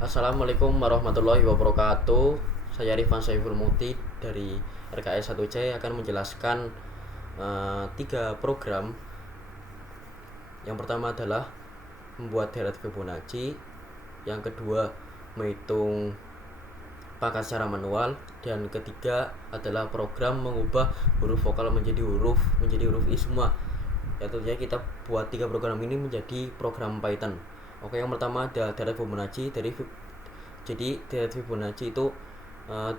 Assalamualaikum warahmatullahi wabarakatuh. Saya Rifan Saiful Muti dari RKS 1C akan menjelaskan tiga program. Yang pertama adalah membuat deret Fibonacci. Yang kedua menghitung pangkat secara manual. Dan ketiga adalah program mengubah huruf vokal menjadi huruf I semua. Ya tentunya kita buat tiga program ini menjadi program Python. Oke, yang pertama ada deret Fibonacci. Jadi deret Fibonacci itu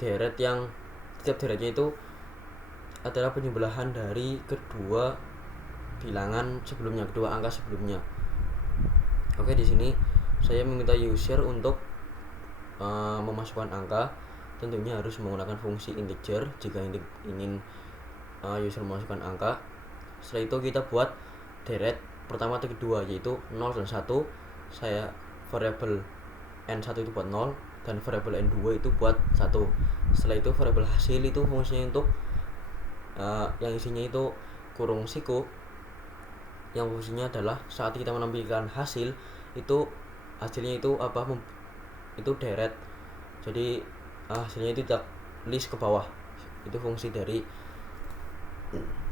deret yang setiap deretnya itu adalah penyebelahan dari kedua bilangan sebelumnya, kedua angka sebelumnya. Oke, di sini saya meminta user untuk memasukkan angka. Tentunya harus menggunakan fungsi integer jika ingin user memasukkan angka. Setelah itu kita buat deret pertama atau kedua, yaitu 0 dan 1. Saya variabel N1 itu buat 0 dan variabel N2 itu buat 1. Setelah itu variabel hasil itu fungsinya untuk yang isinya itu kurung siku, yang fungsinya adalah saat kita menampilkan hasil itu hasilnya itu itu deret. Jadi hasilnya itu tidak list ke bawah. Itu fungsi dari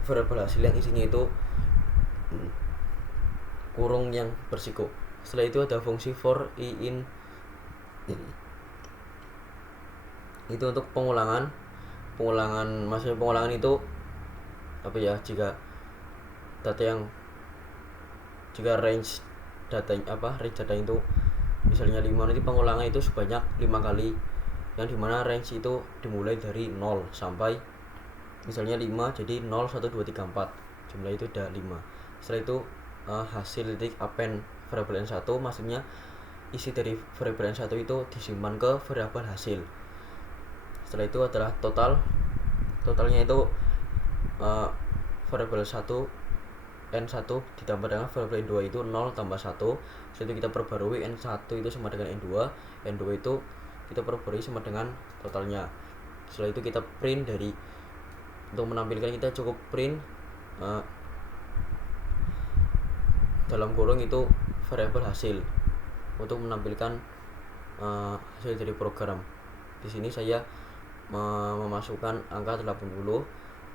variabel hasil yang isinya itu kurung yang bersiku. Setelah itu ada fungsi for i in, itu untuk pengulangan. Maksudnya pengulangan itu jika range data itu misalnya 5, nanti pengulangan itu sebanyak 5 kali, yang dimana range itu dimulai dari 0 sampai misalnya 5, jadi 0, 1, 2, 3, 4, jumlah itu ada 5. Setelah itu hasil titik append variabel N1, maksudnya isi dari variabel N1 itu disimpan ke variabel hasil. Setelah itu adalah totalnya itu variabel N1 ditambah dengan variabel N2 itu 0 tambah 1. Setelah itu kita perbarui N1 itu sama dengan N2 itu kita perbarui sama dengan totalnya. Setelah itu kita print untuk menampilkan kita cukup print dalam kurung itu variabel hasil untuk menampilkan hasil dari program. Di sini saya memasukkan angka 80,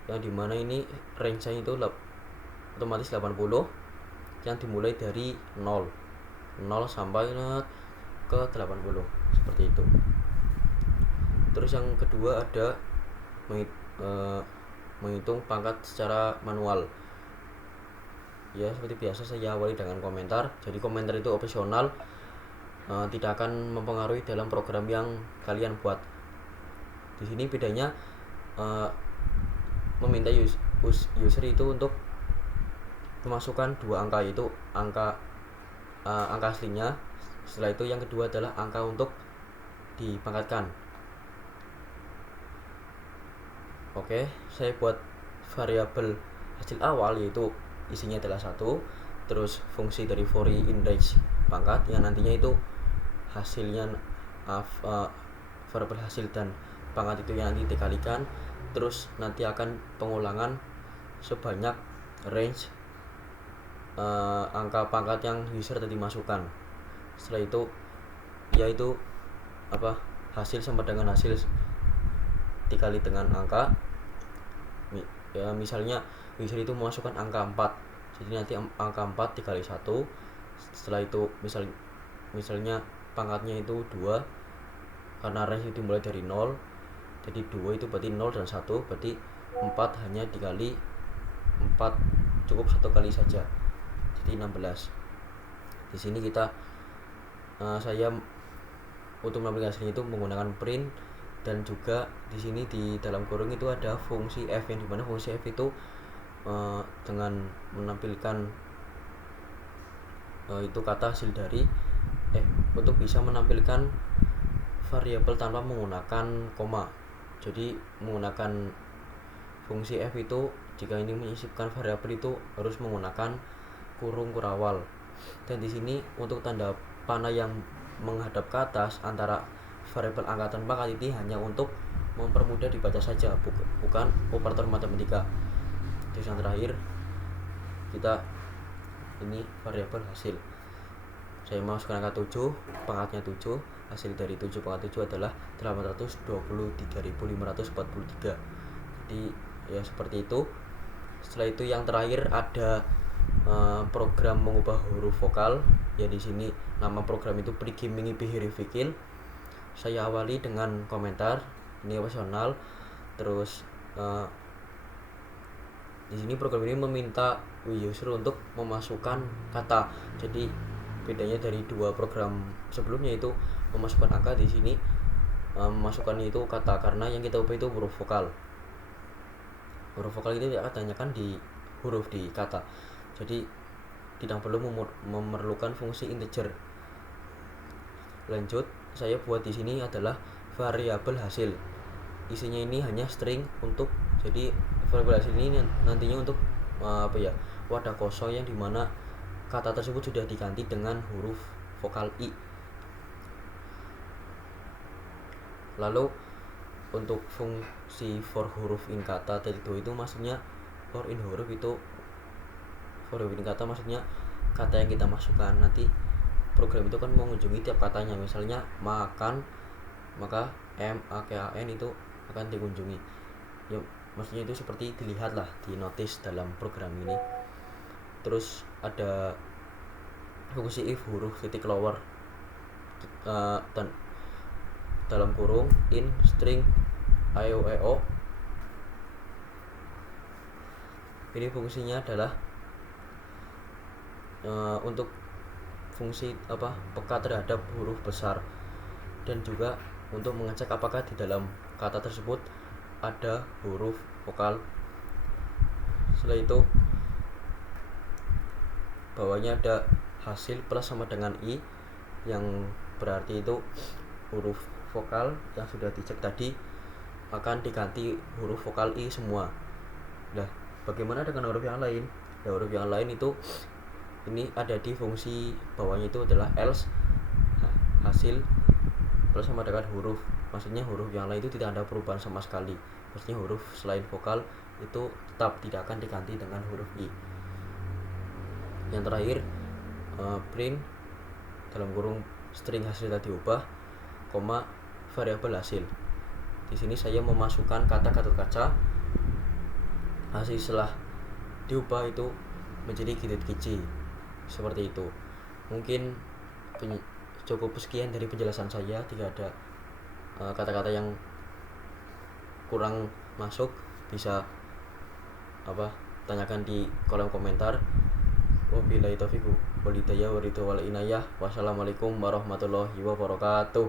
yang dimana ini range-nya itu otomatis 80, yang dimulai dari 0 sampai ke 80, seperti itu. Terus yang kedua ada menghitung pangkat secara manual. Ya, seperti biasa saya awali dengan komentar. Jadi komentar itu opsional, tidak akan mempengaruhi dalam program yang kalian buat. Di sini bedanya meminta user itu untuk memasukkan dua angka, yaitu angka aslinya. Setelah itu yang kedua adalah angka untuk dipangkatkan. Oke, saya buat variabel hasil awal, yaitu isinya adalah 1, terus fungsi dari for i in range pangkat, yang nantinya itu hasilnya variabel hasil dan pangkat itu yang nanti dikalikan, terus nanti akan pengulangan sebanyak range angka pangkat yang user tadi masukkan. Setelah itu yaitu hasil sama dengan hasil dikali dengan angka. Ya, misalnya user itu memasukkan angka 4, jadi nanti angka 4 dikali 1. Setelah itu misalnya pangkatnya itu 2, karena range itu dimulai dari 0, jadi 2 itu berarti 0 dan 1, berarti 4 hanya dikali 4 cukup 1 kali saja, jadi 16. Di sini saya untuk mengambil hasilnya itu menggunakan print, dan juga di sini di dalam kurung itu ada fungsi f, yang dimana fungsi f itu dengan menampilkan itu kata hasil dari untuk bisa menampilkan variabel tanpa menggunakan koma. Jadi menggunakan fungsi f itu jika ini menyisipkan variabel itu harus menggunakan kurung kurawal. Dan di sini untuk tanda panah yang menghadap ke atas antara variabel angka dan pangkat ini hanya untuk mempermudah dibaca saja, bukan operator matematika. Terus yang terakhir kita ini variabel hasil. saya masukkan angka 7, pangkatnya 7, hasil dari 7 pangkat 7 adalah 823.543. Jadi ya seperti itu. Setelah itu yang terakhir ada program mengubah huruf vokal. Ya di sini nama program itu Prigiming Bihirifikil. Saya awali dengan komentar, ini opsional. Terus di sini program ini meminta user untuk memasukkan kata. Jadi bedanya dari dua program sebelumnya itu memasukkan angka, di sini memasukkan itu kata, karena yang kita ubah itu huruf vokal. Huruf vokal itu akan ditanyakan di huruf di kata. Jadi tidak perlu memerlukan fungsi integer. Lanjut, saya buat di sini adalah variabel hasil. Isinya ini hanya string untuk, jadi variabel hasil ini nantinya untuk wadah kosong yang dimana kata tersebut sudah diganti dengan huruf vokal i. Lalu untuk fungsi for huruf in kata itu maksudnya for in huruf itu, for huruf in kata maksudnya kata yang kita masukkan. Nanti program itu kan mengunjungi tiap katanya, misalnya makan, maka MAKAN itu akan dikunjungi. Ya, maksudnya itu seperti dilihat lah di notice dalam program ini. Terus ada fungsi if huruf titik lower dan dalam kurung in string IOEO. Ini fungsinya adalah untuk fungsi peka terhadap huruf besar, dan juga untuk mengecek apakah di dalam kata tersebut ada huruf vokal. Setelah itu bawahnya ada hasil plus sama dengan i, yang berarti itu huruf vokal yang sudah dicek tadi akan diganti huruf vokal i semua. Nah, bagaimana dengan huruf yang lain? Ya, huruf yang lain itu ini ada di fungsi bawahnya itu adalah else hasil plus sama dengan huruf. Maksudnya huruf yang lain itu tidak ada perubahan sama sekali. Maksudnya huruf selain vokal itu tetap tidak akan diganti dengan huruf i. Yang terakhir print dalam kurung string hasil tadi ubah, koma variabel hasil. Di sini saya memasukkan kata Gatot Kaca. Hasil setelah diubah itu menjadi Gigit Gici. Seperti itu. Mungkin cukup sekian dari penjelasan saya. Jika ada kata-kata yang kurang masuk, bisa tanyakan di kolom komentar. Wabillahi taufiq wal hidayah wal inayah. Wassalamualaikum warahmatullahi wabarakatuh.